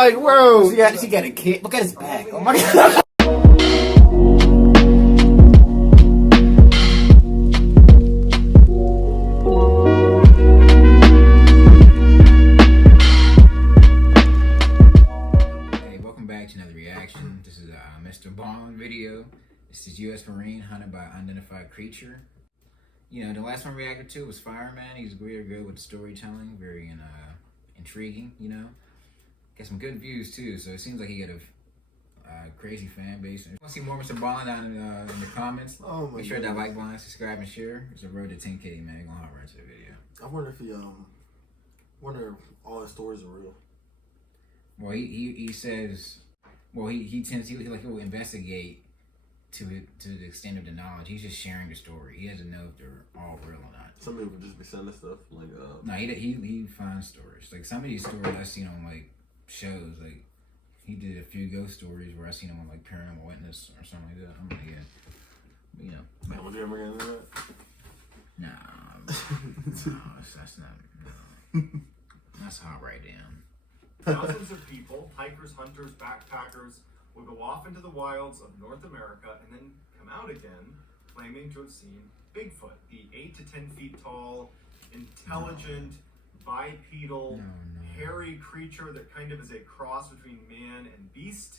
like, bro, yeah, she got a kid. Look at his back. Oh my god. Hey, welcome back to another reaction. This is a Mr. Bond video. This is U.S. Marine hunted by unidentified creature. You know, the last one we reacted to was Fireman. He's very good with storytelling, very intriguing, you know. Got some good views too, so it seems like he got a crazy fan base. If you want to see more Mr. Bond down in the comments, make sure that like button, subscribe, and share. It's a road to 10K, man. You're gonna hop right to the video. I wonder if wonder if all his stories are real. Well, he says, well, he'll investigate to the extent of the knowledge. He's just sharing the story. He doesn't know if they're all real or not. Some people just be sending stuff like No, he finds stories. Like some of these stories I've seen on like shows. Like he did a few ghost stories where I seen him on like Paranormal Witness or something like that. I'm like, yeah, but, you know. Man, would you ever get into that? Nah, that's not. No. That's hot right down. Thousands of people, hikers, hunters, backpackers, will go off into the wilds of North America and then come out again claiming to have seen Bigfoot, the 8 to 10 feet tall, intelligent, bipedal, hairy creature that kind of is a cross between man and beast.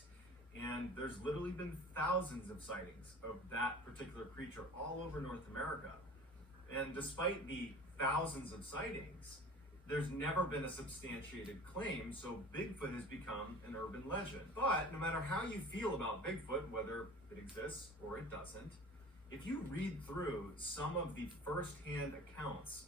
And there's literally been thousands of sightings of that particular creature all over North America. And despite the thousands of sightings, there's never been a substantiated claim, so Bigfoot has become an urban legend. But no matter how you feel about Bigfoot, whether it exists or it doesn't, if you read through some of the first-hand accounts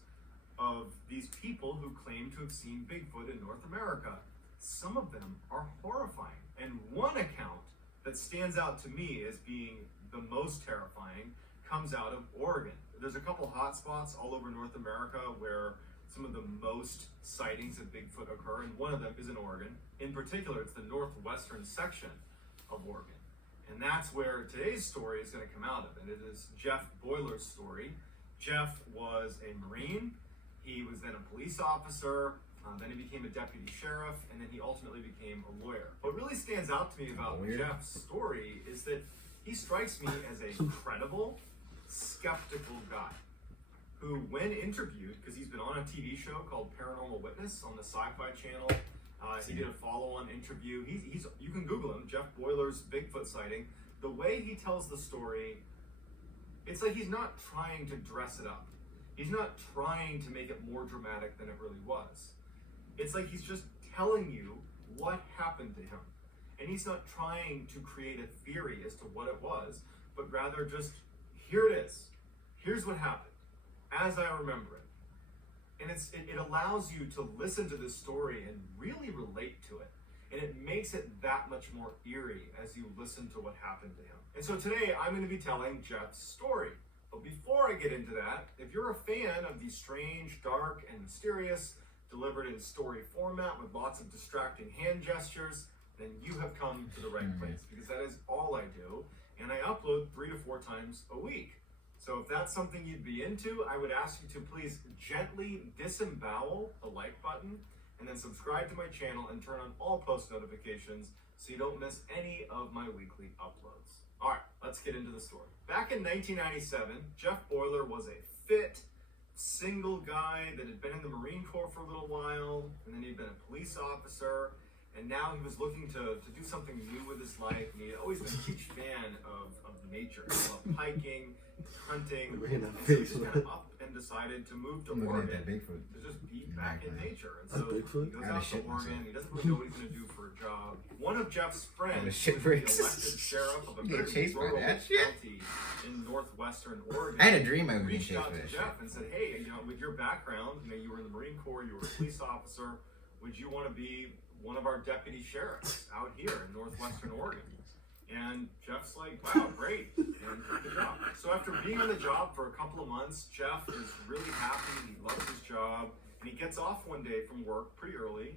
of these people who claim to have seen Bigfoot in North America, some of them are horrifying. And one account that stands out to me as being the most terrifying comes out of Oregon. There's a couple hot spots all over North America where some of the most sightings of Bigfoot occur, and one of them is in Oregon. In particular, it's the northwestern section of Oregon. And that's where today's story is going to come out of, and it is Jeff Boiler's story. Jeff was a Marine. He was then a police officer, then he became a deputy sheriff, and then he ultimately became a lawyer. What really stands out to me about Jeff's story is that he strikes me as a credible, skeptical guy who, when interviewed, because he's been on a TV show called Paranormal Witness on the Sci-Fi Channel, he did a follow-on interview. You can Google him, Jeff Boiler's Bigfoot sighting. The way he tells the story, it's like he's not trying to dress it up. He's not trying to make it more dramatic than it really was. It's like he's just telling you what happened to him. And he's not trying to create a theory as to what it was, but rather just, here it is. Here's what happened, as I remember it. And it allows you to listen to this story and really relate to it. And it makes it that much more eerie as you listen to what happened to him. And so today I'm going to be telling Jeff's story. But before I get into that, if you're a fan of the strange, dark, and mysterious, delivered in story format with lots of distracting hand gestures, then you have come to the right place, because that is all I do. And I upload 3 to 4 times a week. So if that's something you'd be into, I would ask you to please gently disembowel the like button and then subscribe to my channel and turn on all post notifications so you don't miss any of my weekly uploads. All right, let's get into the story. Back in 1997, Jeff Boiler was a fit, single guy that had been in the Marine Corps for a little while, and then he'd been a police officer, and now he was looking to do something new with his life, and he had always been a huge fan of nature. He loved hiking, hunting, and so he just kind of up and decided to move to Oregon to just be back in nature. And so he goes out to Oregon. He doesn't really know what he's going to do for a job. One of Jeff's friends was the elected sheriff of a very rural county in northwestern Oregon. I had a dream I would reached out to Jeff and said, hey, you know, with your background, you know, you were in the Marine Corps, you were a police officer, would you want to be one of our deputy sheriffs out here in northwestern Oregon? And Jeff's like, wow, great, and took the job. So after being on the job for a couple of months, Jeff is really happy, he loves his job, and he gets off one day from work pretty early,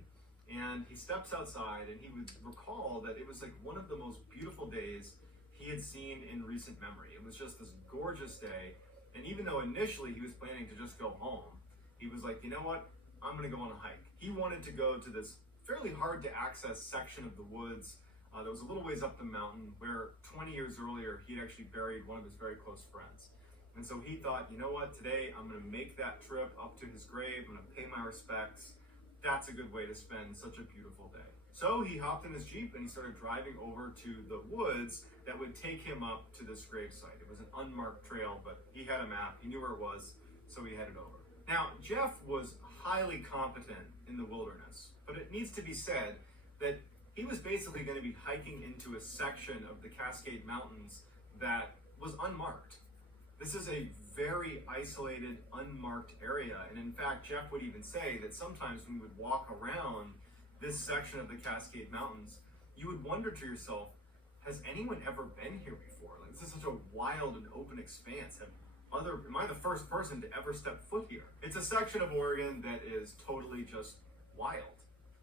and he steps outside, and he would recall that it was like one of the most beautiful days he had seen in recent memory. It was just this gorgeous day, and even though initially he was planning to just go home, he was like, you know what, I'm gonna go on a hike. He wanted to go to this fairly hard to access section of the woods that was a little ways up the mountain where 20 years earlier he'd actually buried one of his very close friends. And so he thought, you know what, today I'm going to make that trip up to his grave, I'm going to pay my respects. That's a good way to spend such a beautiful day. So he hopped in his Jeep and he started driving over to the woods that would take him up to this gravesite. It was an unmarked trail, but he had a map, he knew where it was, so he headed over. Now, Jeff was highly competent in the wilderness, but it needs to be said that he was basically going to be hiking into a section of the Cascade Mountains that was unmarked. This is a very isolated, unmarked area, and in fact, Jeff would even say that sometimes when we would walk around this section of the Cascade Mountains, you would wonder to yourself, has anyone ever been here before? Like, this is such a wild and open expanse. Am I the first person to ever step foot here? It's a section of Oregon that is totally just wild.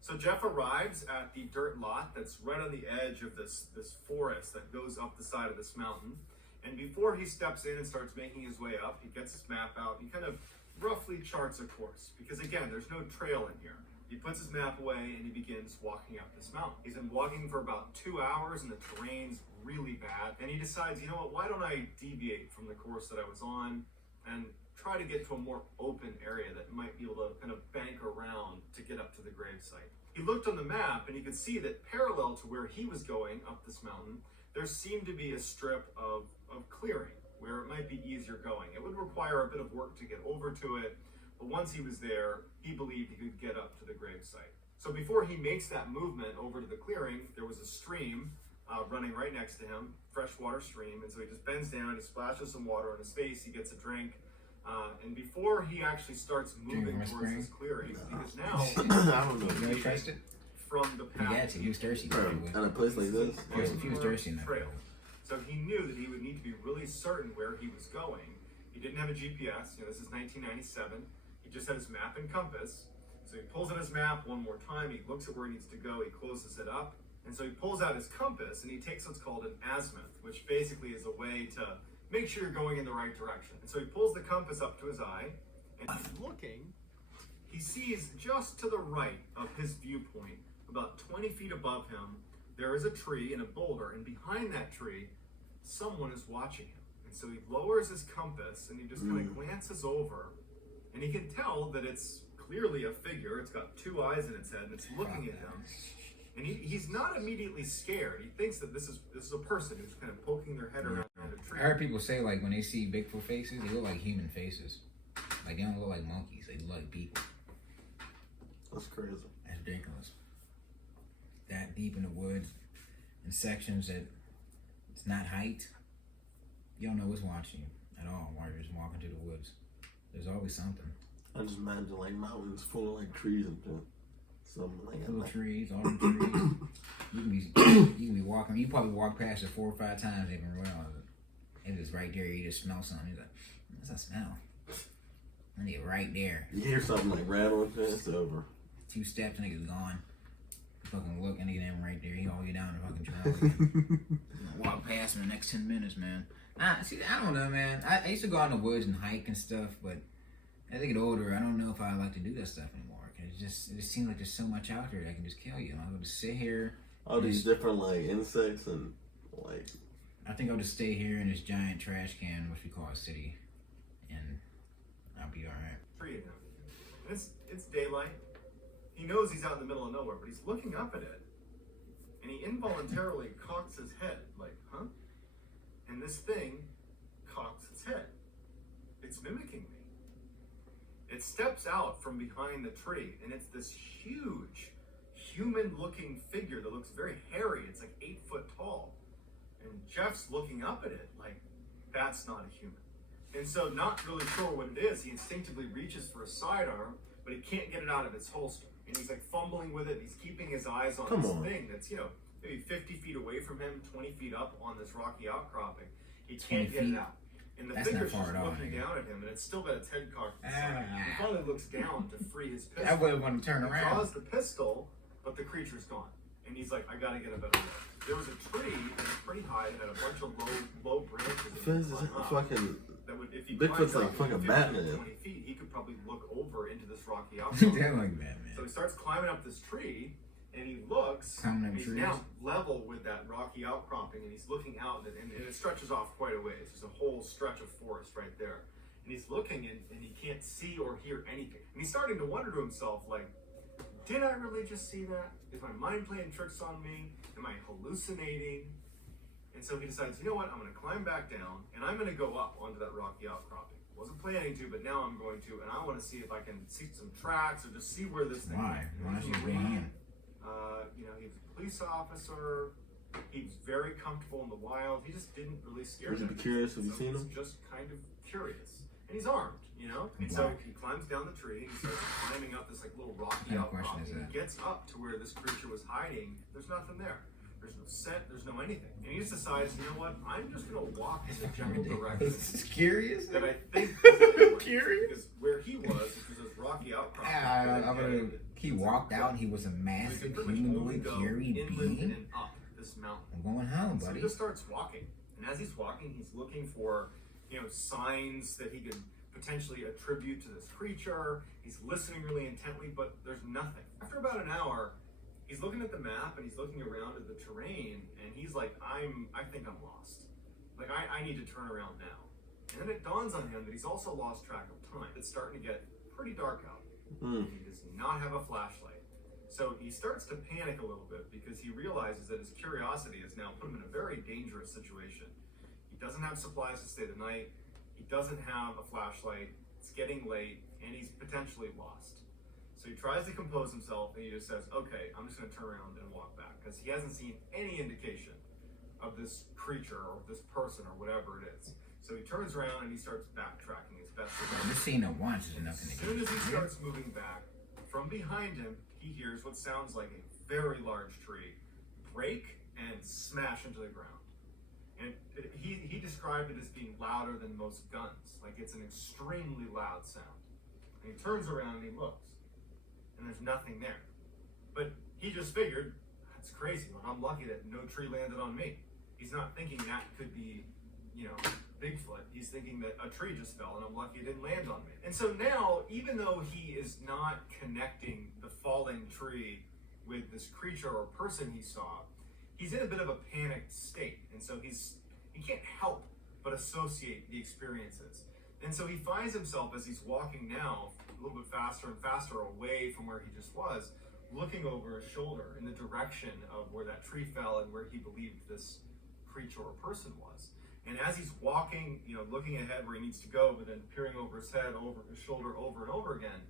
So Jeff arrives at the dirt lot that's right on the edge of this forest that goes up the side of this mountain. And before he steps in and starts making his way up, he gets his map out. He kind of roughly charts a course because, again, there's no trail in here. He puts his map away and he begins walking up this mountain. He's been walking for about 2 hours and the terrain's really bad. And he decides, you know what, why don't I deviate from the course that I was on and try to get to a more open area that might be able to kind of bank around to get up to the gravesite. He looked on the map and he could see that parallel to where he was going up this mountain, there seemed to be a strip of clearing where it might be easier going. It would require a bit of work to get over to it, but once he was there, he believed he could get up to the gravesite. So before he makes that movement over to the clearing, there was a stream running right next to him, freshwater stream, and so he just bends down, he splashes some water on his face, he gets a drink, and before he actually starts moving towards this clearing, because now I don't know. You trust it? from the path. He had to. He was thirsty. In a place like this. He was thirsty in that trail. So he knew that he would need to be really certain where he was going. He didn't have a GPS. This is 1997. He just had his map and compass. So he pulls out his map one more time. He looks at where he needs to go. He closes it up. And so he pulls out his compass and he takes what's called an azimuth, which basically is a way to make sure you're going in the right direction. And so he pulls the compass up to his eye and he's looking. He sees just to the right of his viewpoint, about 20 feet above him, there is a tree and a boulder, and behind that tree, someone is watching him. And so he lowers his compass and he just kind of glances over, and he can tell that it's clearly a figure. It's got two eyes in its head, and it's looking at him. And he's not immediately scared. He thinks that this is a person who's kind of poking their head around a tree. I heard people say, like, when they see Bigfoot faces, they look like human faces. Like, they don't look like monkeys. They look like people. That's crazy. That's ridiculous. That deep in the woods, in sections that it's not height, you don't know what's watching you at all while you're just walking through the woods. There's always something. I just imagine like mountains full of like trees and shit. Something like Full that. of trees, all the trees. you can be walking. You probably walk past it 4 or 5 times, even realize it. If it's right there, you just smell something. You're like, what's that smell? And you're right there. You hear something like rattling, it's over. 2 steps, nigga's gone. You fucking look, and nigga them right there. He haul you down the fucking trail. Walk past him in the next 10 minutes, man. See, I don't know, man. I used to go out in the woods and hike and stuff, but as I get older, I don't know if I like to do that stuff anymore. It just seems like there's so much out there that can just kill you. I'll just sit here. All these different like insects and like. I think I'll just stay here in this giant trash can, which we call a city, and I'll be all right. Tree at him. And it's daylight. He knows he's out in the middle of nowhere, but he's looking up at it, and he involuntarily cocks his head, like, huh? And this thing cocks its head. It's mimicking me. It steps out from behind the tree, and it's this huge, human-looking figure that looks very hairy. It's like 8 foot tall. And Jeff's looking up at it like, that's not a human. And so, not really sure what it is, he instinctively reaches for a sidearm, but he can't get it out of its holster. And he's like fumbling with it. He's keeping his eyes on this thing that's, maybe 50 feet away from him, 20 feet up on this rocky outcropping. He can't get it out. And the finger's just looking down at him, and it's still got its head cocked to the side. He finally looks down to free his pistol. I wouldn't want to turn around. He draws the pistol, but the creature's gone. And he's like, I gotta get a better look. There was a tree that was pretty high that had a bunch of low branches. Fucking. That would, if he Bigfoot's like fucking Batman. 20 feet, he could probably look over into this rocky outcropping. They're like Batman. So he starts climbing up this tree, And he looks, Counting them he's trees. now level with that rocky outcropping, and he's looking out, and it stretches off quite a ways. There's a whole stretch of forest right there. And he's looking, and he can't see or hear anything. And he's starting to wonder to himself, like, did I really just see that? Is my mind playing tricks on me? Am I hallucinating? And so he decides, you know what, I'm going to climb back down, and I'm going to go up onto that rocky outcropping. Wasn't planning to, but now I'm going to, and I want to see if I can see some tracks or just see where this thing Why? Why is he Marine. going? You know, he was a police officer. He was very comfortable in the wild. He just didn't really scare Would you them. be curious if you So seen he's him? just kind of curious. And he's armed, you know? And so he climbs down the tree and he starts climbing up this like little rocky What kind of question outcrop. is And that? he gets up to where this creature was hiding. There's nothing there. There's no scent, there's no anything. And he just decides, you know what? I'm just gonna walk in the general direction This is curious. that I think this is the way. Curious? Because where he was, which was this rocky outcrop. He walked out and he was a massive humanoid, hairy inland being. and up this mountain. I'm going home, So he buddy. just starts walking, and as he's walking, he's looking for, you know, signs that he could potentially attribute to this creature. He's listening really intently, but there's nothing. After about an hour, he's looking at the map and he's looking around at the terrain, and he's like, I think I'm lost. Like I need to turn around now. And then it dawns on him that he's also lost track of time. It's starting to get pretty dark out. He does not have a flashlight. So he starts to panic a little bit because he realizes that his curiosity has now put him in a very dangerous situation. He doesn't have supplies to stay the night. He doesn't have a flashlight. It's getting late, and he's potentially lost. So he tries to compose himself, and he just says, okay, I'm just going to turn around and walk back, because he hasn't seen any indication of this creature or this person or whatever it is. So he turns around and he starts backtracking as best he can. Just seeing it once is enough As to soon as he starts moving back, from behind him, he hears what sounds like a very large tree break and smash into the ground. And he described it as being louder than most guns. Like it's an extremely loud sound. And he turns around and he looks, and there's nothing there. But he just figured, that's crazy. Like, I'm lucky that no tree landed on me. He's not thinking that could be, you know, Bigfoot. He's thinking that a tree just fell and I'm lucky it didn't land on me. And so now, even though he is not connecting the falling tree with this creature or person he saw, he's in a bit of a panicked state. And so he can't help but associate the experiences. And so he finds himself, as he's walking now a little bit faster and faster away from where he just was, looking over his shoulder in the direction of where that tree fell and where he believed this creature or person was. And as he's walking, you know, looking ahead where he needs to go, but then peering over his head, over his shoulder, over and over again,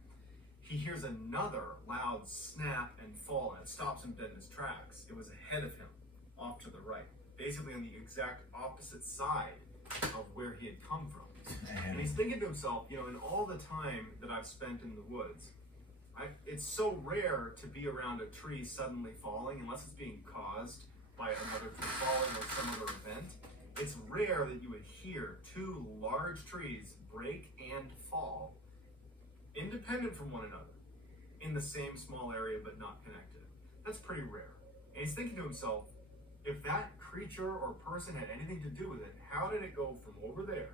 he hears another loud snap and fall, and it stops him dead in his tracks. It was ahead of him, off to the right, basically on the exact opposite side of where he had come from. And he's thinking to himself, you know, in all the time that I've spent in the woods, it's so rare to be around a tree suddenly falling, unless it's being caused by another tree falling or some other event. It's rare that you would hear two large trees break and fall, independent from one another, in the same small area but not connected. That's pretty rare. And he's thinking to himself, if that creature or person had anything to do with it, how did it go from over there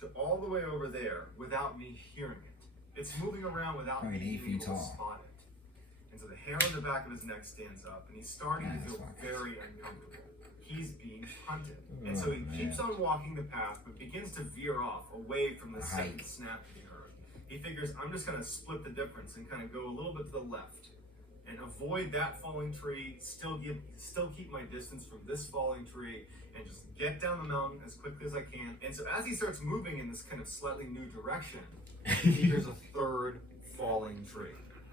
to all the way over there without me hearing it? It's moving around without me being able to spot it. And so the hair on the back of his neck stands up, and he's starting to feel very uncomfortable. He's being hunted. And so he keeps on walking the path, but begins to veer off away from the second snap that he heard. He figures, I'm just going to split the difference and kind of go a little bit to the left and avoid that falling tree, still keep my distance from this falling tree, and just get down the mountain as quickly as I can. And so as he starts moving in this kind of slightly new direction, he hears a third falling tree.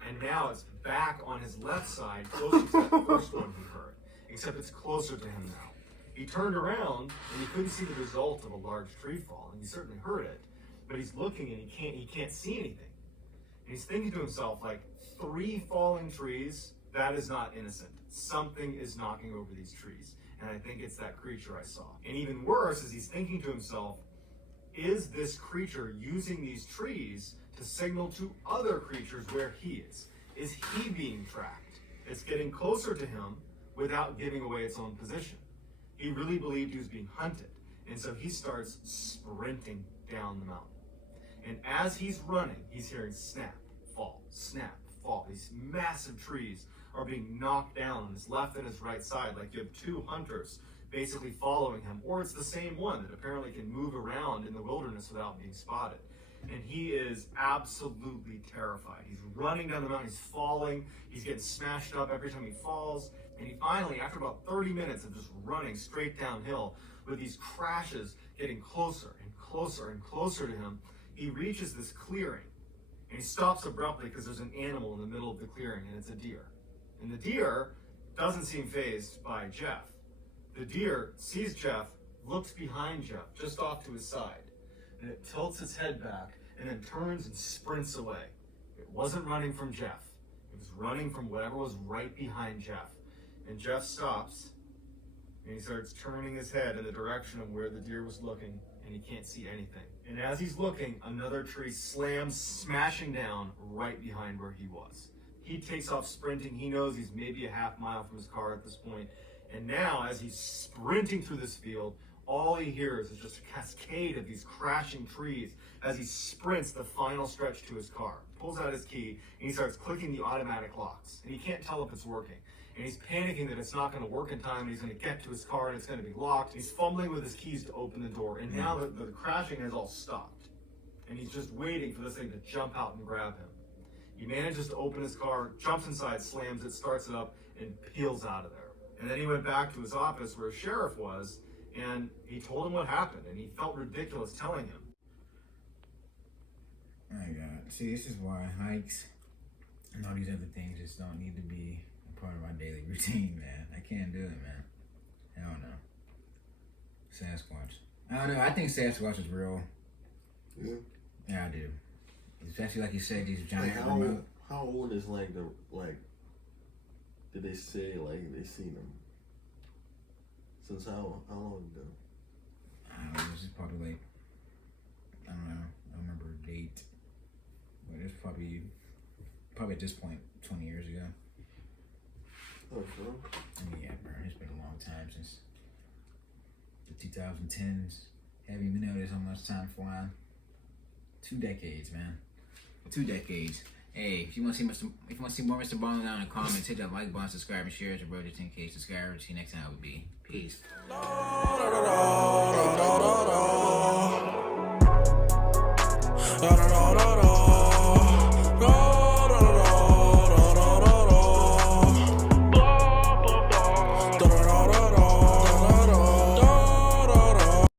And now it's back on his left side, closer to that first one he heard, except it's closer to him now. He turned around and he couldn't see the result of a large tree fall, and he certainly heard it, but he's looking and he can't see anything. And he's thinking to himself, like, 3 falling trees, that is not innocent. Something is knocking over these trees, and I think it's that creature I saw. And even worse is he's thinking to himself, is this creature using these trees to signal to other creatures where he is? Is he being tracked? It's getting closer to him without giving away its own position. He really believed he was being hunted, and so he starts sprinting down the mountain. And as he's running, he's hearing snap, fall, these massive trees are being knocked down on his left and his right side, like you have two hunters basically following him, or it's the same one that apparently can move around in the wilderness without being spotted. And he is absolutely terrified. He's running down the mountain, he's falling, he's getting smashed up every time he falls, and he finally, after about 30 minutes of just running straight downhill, with these crashes getting closer and closer and closer to him, he reaches this clearing, and he stops abruptly because there's an animal in the middle of the clearing, and it's a deer. And the deer doesn't seem fazed by Jeff. The deer sees Jeff, looks behind Jeff, just off to his side, and it tilts its head back and then turns and sprints away. It wasn't running from Jeff. It was running from whatever was right behind Jeff. And Jeff stops, and he starts turning his head in the direction of where the deer was looking, and he can't see anything. And as he's looking, another tree slams, smashing down right behind where he was. He takes off sprinting. He knows he's maybe a half mile from his car at this point. And now, as he's sprinting through this field, all he hears is just a cascade of these crashing trees as he sprints the final stretch to his car. Pulls out his key, and he starts clicking the automatic locks. And he can't tell if it's working. And he's panicking that it's not going to work in time, and he's going to get to his car, and it's going to be locked. He's fumbling with his keys to open the door, and now the crashing has all stopped. And he's just waiting for this thing to jump out and grab him. He manages to open his car, jumps inside, slams it, starts it up, and peels out of there. And then he went back to his office where a sheriff was, and he told him what happened, and he felt ridiculous telling him. Oh my God. See, this is why hikes and all these other things just don't need to be a part of my daily routine, man. I can't do it, man. Hell no. Sasquatch. I don't know. I think Sasquatch is real. Yeah. Yeah, I do. Especially like you said, these giant Like how old is like the did they say like they seen them? Since how long ago? I don't know. This is probably like, I don't know. I don't remember a date. But it's probably at this point 20 years ago. Oh, sure. I mean, yeah, bro. It's been a long time since the 2010s. Haven't even noticed how much time flying. 2 decades, man. 2 decades. Hey, if you want to see more Mr. Bond down in the comments, hit that like button, subscribe, and share it to bro. Just in case, subscribe. See you next time. It would be peace. Da da da da da.